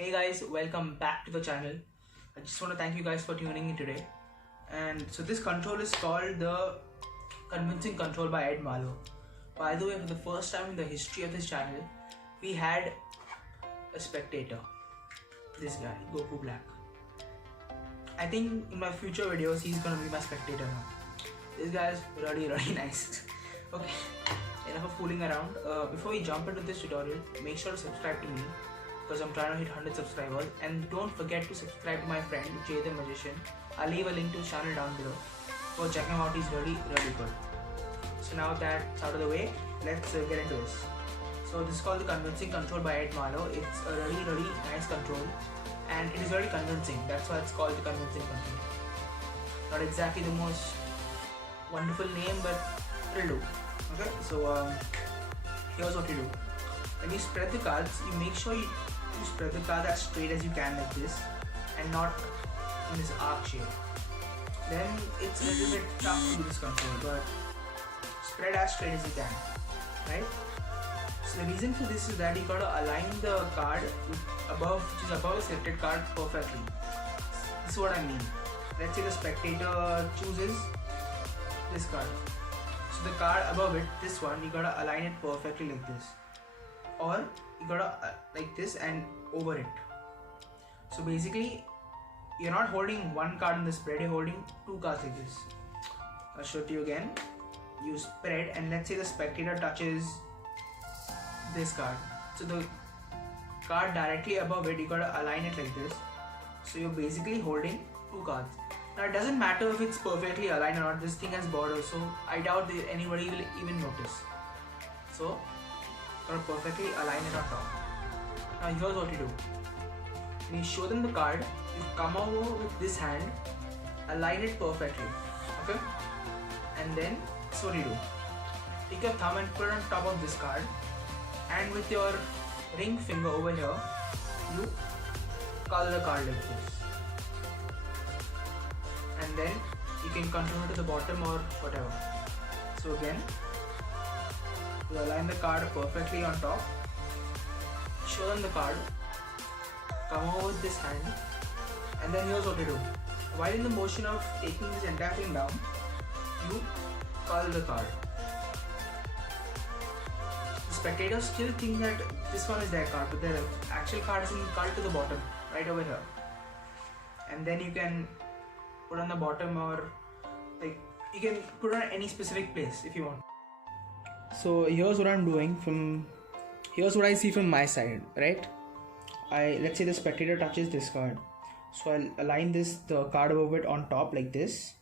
Hey guys, welcome back to the channel. I just want to thank you guys for tuning in today. And so this control is called the Convincing Control by Ed Malo. By the way, for the first time in the history of this channel, we had a spectator. This guy, Goku Black. I think in my future videos, he's gonna be my spectator now. This guy is really nice. Okay, enough of fooling around. Before we jump into this tutorial, make sure to subscribe to me, because I'm trying to hit 100 subscribers, and don't forget to subscribe to my friend Jay the Magician. I'll leave a link to his channel down below. Go check him out, he's really good. So now that's out of the way, let's get into this. So this is called the Convincing Control by Ed Malo. It's a really nice control, and it is very convincing. That's why it's called the Convincing Control. Not exactly the most wonderful name, but it'll do. Okay, so here's what you do. When you spread the cards, you make sure you spread the card as straight as you can, like this, and not in this arc shape. Then it's a little bit tough to do this control, but spread as straight as you can, right? So the reason for this is that you gotta align the card which is above a selected card perfectly. This is what I mean. Let's say the spectator chooses this card. So the card above it, this one, you gotta align it perfectly like this. Or you gotta like this and over it. So basically, you're not holding one card in the spread, you're holding two cards like this. I'll show it to you again. You spread, and let's say the spectator touches this card. So the card directly above it, you gotta align it like this. So you're basically holding two cards. Now it doesn't matter if it's perfectly aligned or not, this thing has borders, so I doubt that anybody will even notice. So gotta perfectly align it on top. Now here's what you do. When you show them the card, you come over with this hand, align it perfectly, okay? And then that's what you do. Take your thumb and put it on top of this card, and with your ring finger over here, you color the card like this. And then you can continue to the bottom or whatever. So again, you align the card perfectly on top, show them the card, come over with this hand, and then here's what you do. While in the motion of taking this entire thing down, you color the card. The spectators still think that this one is their card, but the actual card is colored to the bottom, right over here. And then you can put on the bottom, or like you can put on any specific place if you want. So here's what I'm doing here's what I see from my side, right? Let's say the spectator touches this card, so I'll align the card above it on top like this.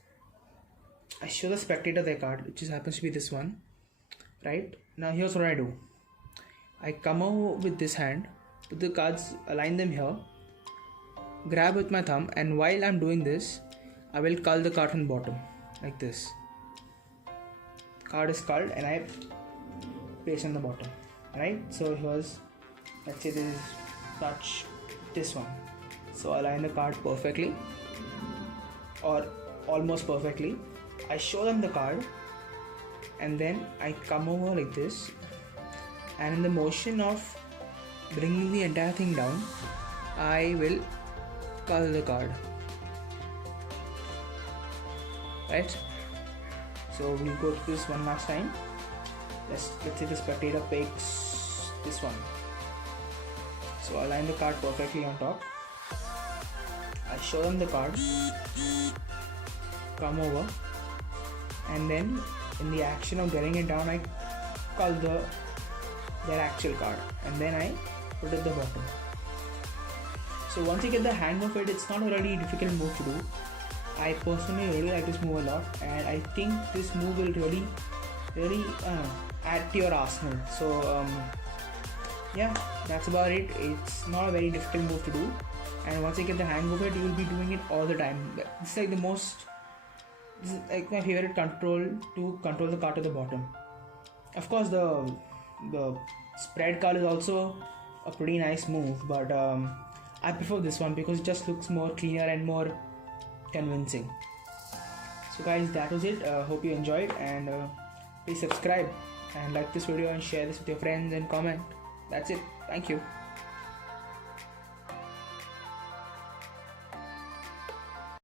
I show the spectator their card, which happens to be this one, right? Now here's what I do. I come over with this hand, put the cards, align them here, grab with my thumb, and while I'm doing this, I will cull the card from the bottom like this. The card is culled and I place on the bottom, right? So here's, let's say this is touch this one, so align the card perfectly or almost perfectly. I show them the card, and then I come over like this, and in the motion of bringing the entire thing down, I will cull the card, right? So we go through this one last time. Let's say the spectator picks this one, so align the card perfectly on top. I show them the card, come over, and then in the action of getting it down, I cull their actual card, and then I put it at the bottom. So once you get the hang of it, it's not a really difficult move to do. I personally really like this move a lot, and I think this move will really add to your arsenal. So yeah, that's about it. It's not a very difficult move to do, and once you get the hang of it, you will be doing it all the time. This is like my favorite control to control the card to the bottom. Of course, the spread card is also a pretty nice move, but I prefer this one because it just looks more cleaner and more convincing. So guys, that was it. Hope you enjoyed, and please subscribe and like this video and share this with your friends and comment. That's it. Thank you.